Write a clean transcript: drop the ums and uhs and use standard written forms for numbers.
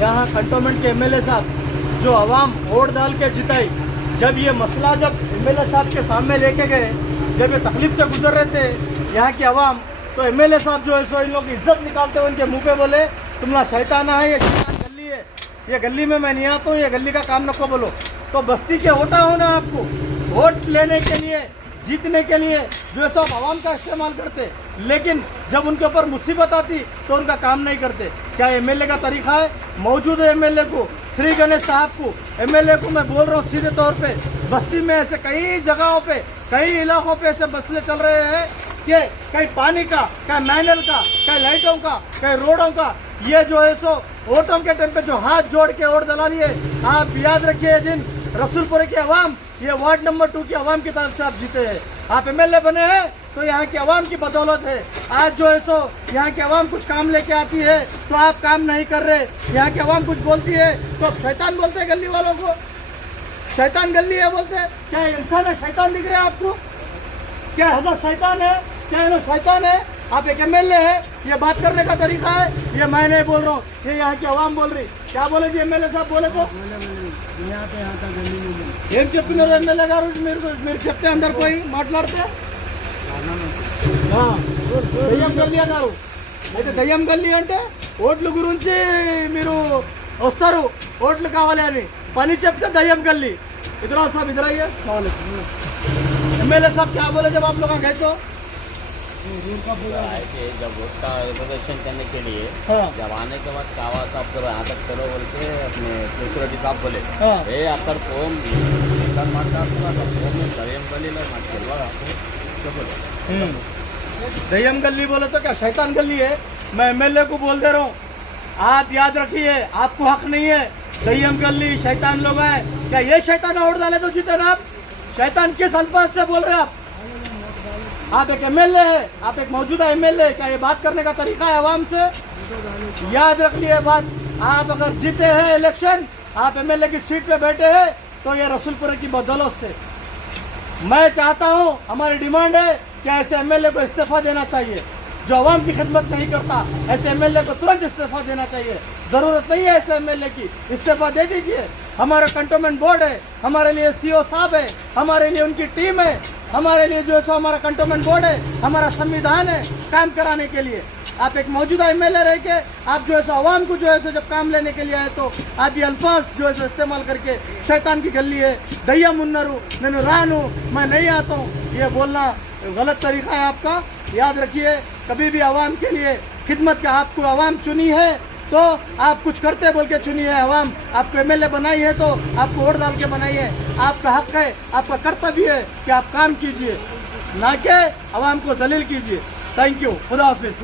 यहाँ कंटोनमेंट के एमएलए साहब जो आवाम वोट डाल के जिताई, जब ये मसला जब एमएलए साहब के सामने लेके गए, जब ये तकलीफ से गुजर रहे थे यहाँ की आवाम, तो एमएलए साहब जो है सो इन लोग की इज्जत निकालते हुए उनके मुंह पे बोले तुम ना शैताना है, ये शैतान गली है, ये गली में मैं नहीं आता हूँ, ये गली का काम नको बोलो। तो बस्ती के वोटा हो ना, आपको वोट लेने के लिए, जीतने के लिए जो है सब आवाम का इस्तेमाल करते, लेकिन जब उनके ऊपर मुसीबत आती तो उनका काम नहीं करते। क्या एमएलए का तरीका है? मौजूद एमएलए को, श्री गणेश साहब को, एमएलए को मैं बोल रहा हूँ सीधे तौर पे, बस्ती में ऐसे कई जगहों पे, कई इलाकों पे ऐसे मसले चल रहे हैं कि कहीं पानी का, कहीं मैनल का, कहीं लाइटों का, कहीं रोडों का, ये जो है सो वोटों के टाइम पे जो हाथ जोड़ के वोट दला लिए। आप याद रखिए, दिन रसूलपुर की आवाम, ये वार्ड नंबर 2 की आवाम की तरफ से आप जीते हैं, आप एमएलए बने हैं तो यहाँ की आवाम की बदौलत है। आज जो है सो यहाँ की आवाम कुछ काम लेके आती है तो आप काम नहीं कर रहे, यहाँ की आवाम कुछ बोलती है तो शैतान बोलते हैं, गली वालों को शैतान गली है बोलते हैं। क्या इंसान है? शैतान दिख रहा है आपको? क्या हजरत शैतान है? क्या ये लोग शैतान है? आप एक एमएलए है, ये बात करने का तरीका है? ये मैं नहीं बोल रहा हूँ, ये यहाँ की आवाम बोल रही। क्या बोले जी एमएलए साहब? बोले तो ఏం చెప్పినారు ఎమ్మెల్యే గారు? మీరు చెప్తే అందరు పోయి మాట్లాడితే దయ్యం గల్లీ అన్నారు. అయితే దయ్యం గల్లీ అంటే ఓట్ల గురించి మీరు వస్తారు, ఓట్లు కావాలి అని, పని చెప్తే దయ్యం గల్లీ। इधर आओ साहब, इधर आइए। एमएलए साहब क्या बोले जब आप लोग गए तो? आए थे जब वोट का रिजर्वेशन करने के लिए, जब आने के बाद कावा साहब जब यहाँ तक चलो बोल के अपने सिक्योरिटी साहब बोले ए अక్కడ फोन మాట్లాడుతున్నా फोन में दयम गली में बोले दयम गली बोले तो क्या शैतान गली है? मैं एमएलए को बोल दे रहा हूँ, आप याद रखिए, आपको हक नहीं है। दयम गली शैतान लोग हैं, क्या ये शैतान वोट डाले तो जीते ना आप? शैतान किस अल्फाज से बोल रहे हैं आप? आप एक एमएलए है, आप एक मौजूदा एमएलए, क्या ये बात करने का तरीका है आवाम से? याद रख लिए बात, आप अगर जीते हैं इलेक्शन, आप एमएलए की सीट पे बैठे हैं तो ये रसूलपुर की बदौलत से। मैं चाहता हूँ, हमारी डिमांड है कि ऐसे एमएलए को इस्तीफा देना चाहिए, जो आवाम की खिदमत नहीं करता, ऐसे एमएलए को तुरंत इस्तीफा देना चाहिए। ज़रूरत नहीं है ऐसे एमएलए की, इस्तीफा दे दीजिए। हमारा कंटोनमेंट बोर्ड है, हमारे लिए सीओ साहब है, हमारे लिए उनकी टीम है, हमारे लिए जो है सो हमारा कंटोनमेंट बोर्ड है, हमारा संविधान है काम कराने के लिए। आप एक मौजूदा एमएलए रह के आप जो है सो आवाम को जो है सो जब काम लेने के लिए आए तो आप ये अल्फाज जो है सो इस्तेमाल करके शैतान की गली है, दయ్యం उन्नरू, मैं रानू, मैं नहीं आता हूँ, ये बोलना गलत तरीका है आपका। याद रखिए, कभी भी आवाम के लिए खिदमत का, आपको आवाम चुनी है तो आप कुछ करते बोल के चुनी है आवाम, आपको एमएलए बनाई है तो आपको वोट डाल के बनाई है। आपका हक है, आपका कर्तव्य है कि आप काम कीजिए, ना कि आवाम को जलील कीजिए। थैंक यू, खुदा हाफिज।